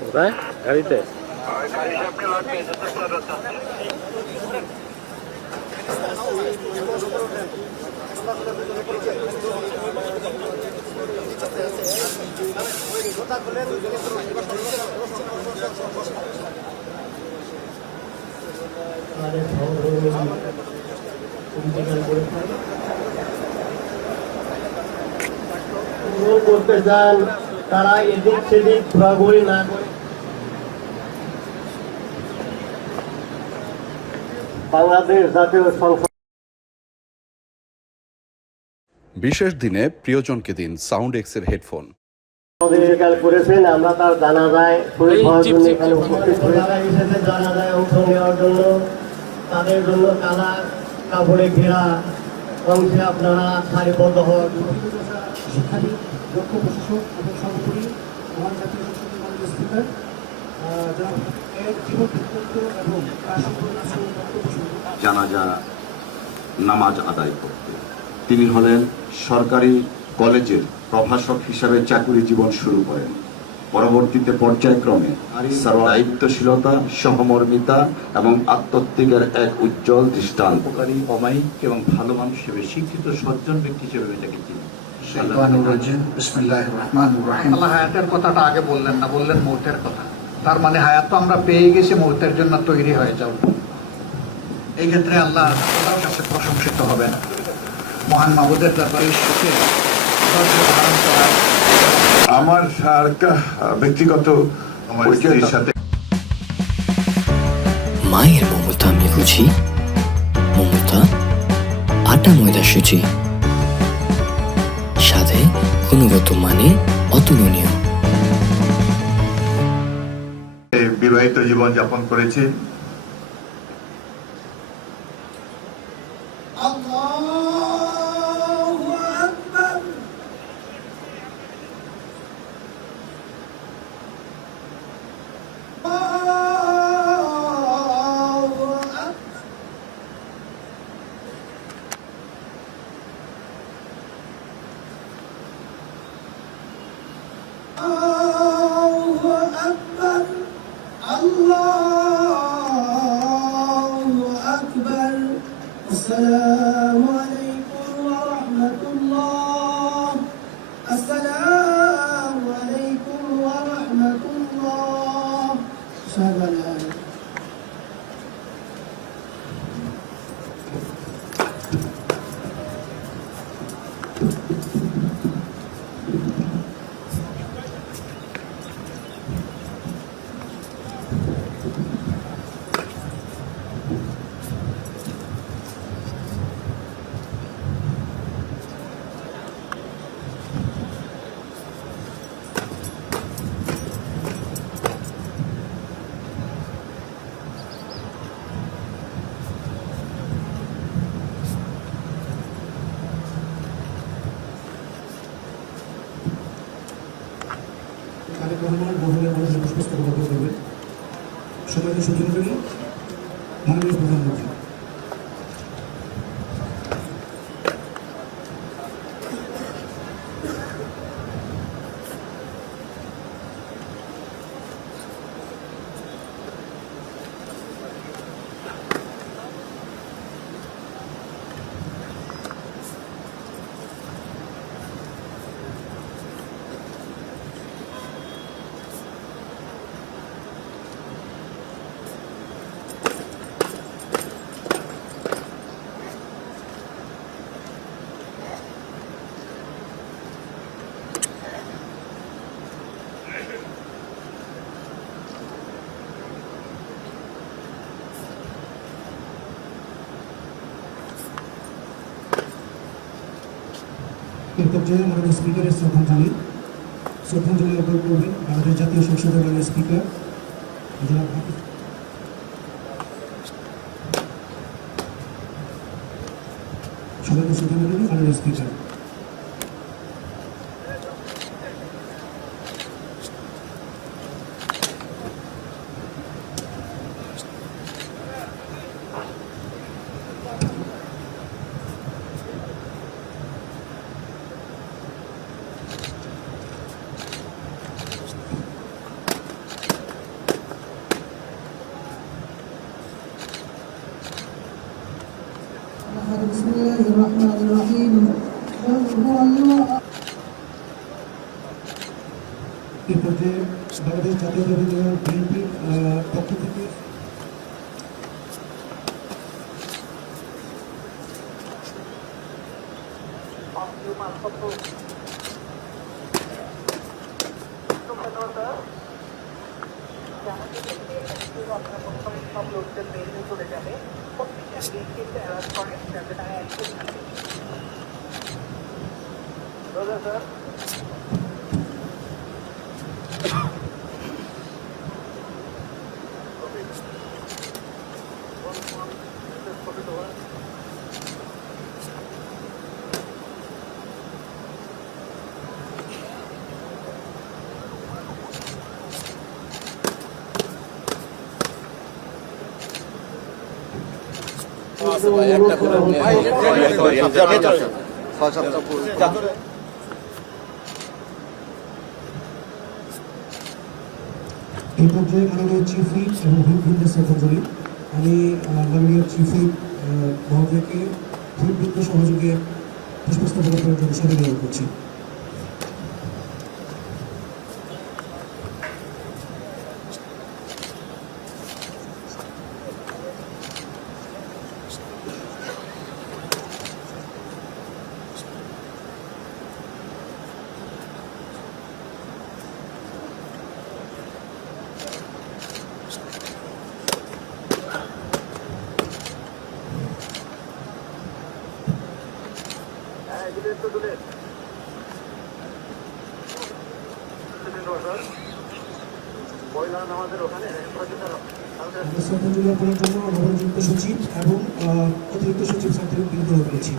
কোথায় গাড়িতে? করতে চান তারা এদিক সেদিক ঘোরাঘুরি না করে বাংলাদেশ জাতীয় সংসদ। বিশেষ দিনে প্রিয়জনকে দিন সাউন্ড এক্সের হেডফোন। করেছেন, আমরা তার জানাজায় শরীর হওয়ার জন্য এখানে উপস্থিত হয়েছে। জানাজায় অংশ নেওয়ার জন্য তাদের জন্য কালা কাপড়ে ঘেরা অংশে আপনারা সারিবদ্ধ হওয়ার শিক্ষাবিদ, দক্ষ প্রশাসক এবং সর্বোপরি আমার জাতীয় সংসদের মাননীয় স্পিকার যারা এক জীবন বৃত্তান্ত এবং তার সম্পূর্ণ বক্তব্য শুনতে জানাজা নামাজ আদায় করতে। তিনি হলেন সরকারি কলেজের প্রভাষক হিসাবে চাকুরি জীবন শুরু করেন। পরবর্তীতে পর্যায়ক্রমে দায়িত্বশীলতা, সহমর্মিতা এবং আত্মত্যাগের এক উজ্জ্বল দৃষ্টান্ত। উপকারী, অমায়িক এবং ভালো মানুষ হিসেবে শিক্ষিত সজ্জন ব্যক্তি হিসেবে এটাকে চিনি। আল্লাহ হায়াতের কথাটা আগে বললেন না, বললেন মৌতের কথা। তার মানে হায়াত তো আমরা পেয়ে গেছি, মৌতের জন্য তৈরি হয়ে যাব। এই ক্ষেত্রে আল্লাহ তার কাছে প্রশংসিত হবেন। মহান মাবুদের দরবারে সুখে ধারণ করা আমার ব্যক্তিগত পরিচয়ের সাথে মায়ের মমতা আমি বুঝি, মমতা আটা ময়দা সুজি, স্বাদে গুণগত মানে অতুলনীয়। বিবাহিত জীবন যাপন করেছে। السلام عليكم ورحمة الله. السلام عليكم ورحمة الله. أشهد أن لا إله সবাইকে সূচনা করি মাননীয় প্রধানমন্ত্রী। এই পর্যায়ে মাননীয় স্পিকারের শ্রদ্ধাঞ্জলি অর্পণ করবেন বাংলাদেশ জাতীয় সংসদের মাননীয় স্পিকার জনাব হাফিজ। সবাইকে শ্রদ্ধাঞ্জলি মাননীয় স্পিকার। الرحمن الرحيم قل هو الله এই পর্যায়ে বাংলাদেশ জাতীয়তাবাদী দল বিএনপির পক্ষ থেকে এই পর্যায়ে মাননীয় চিফ হুইপ এবং হুইপ বৃন্দের শ্রদ্ধাঞ্জলি। আমি মাননীয় চিফ হুইপ মহোদয়কে হুইপ বৃন্দ সহযোগে পুষ্পস্তবক করার জন্য সাথে নিয়োগ করছি। শ্রদ্ধাঞ্জলি অর্পণের জন্য নবনিযুক্ত সচিব এবং অতিরিক্ত সচিব স্যারদের বিরুদ্ধে করেছি।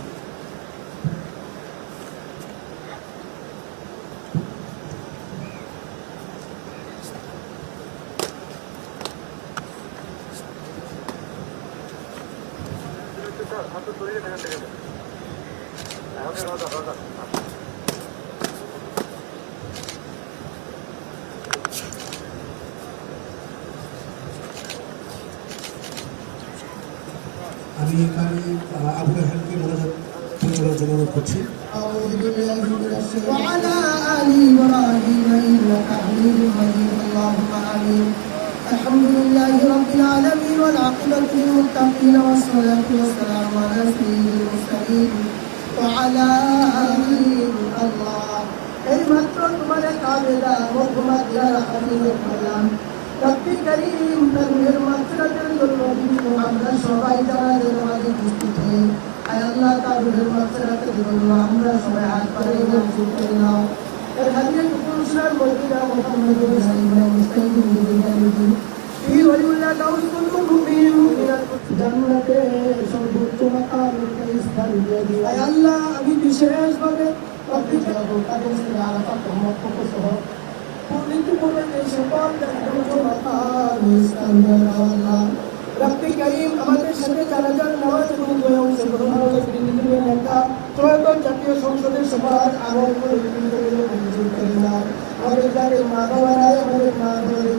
আমি এখানে আবু রাহানকে মোনাজাত পরিচালনার জন্য অনুরোধ করছি। وعلى آل إبراهيم إنك حميد مجيد اللهم آمين الحمد لله رب العالمين والعاقبة للمتقين والصلاة والسلام على سيد المرسلين وعلى آله الله এইমাত্র তোমাদের কাবেদা মুহাম্মদ ইয়া হাবিবুল কালাম রব্বি করিম নবীর মাগফিরাতের জন্য আমরা সবাই যারা নামাজে উপস্থিত হই আয় আল্লাহ তাআলার মাগফিরাতের জন্য আমরা সবাই হাত বাড়িয়ে মঞ্জুর করে নাও এর হাদিয়া কুরআনের মধ্যে মুহাম্মদুর রাসূলুল্লাহ মুস্তাকিম বিদারিহি এই ওলিউল্লাহ গাউস কুল্লু মুমিন মুমিনাত জান্নাতে সর্বোচ্চ মাকামের স্থান দিয়ে দিও আয় আল্লাহ আমি বিশেষভাবে রব্বি তাদের সাথে আলাদা তোমার পক্ষ সহ রব্বি করিম আমাদের সাথে যারা যারা নামাজ এবং দোয়া অংশগ্রহণ নেতা ত্রয়োদশ জাতীয় সংসদের সভার আগমন করে মঞ্জুর করে নাও আমাদের যাদের মা বাবারা আমাদের মা বাবাদের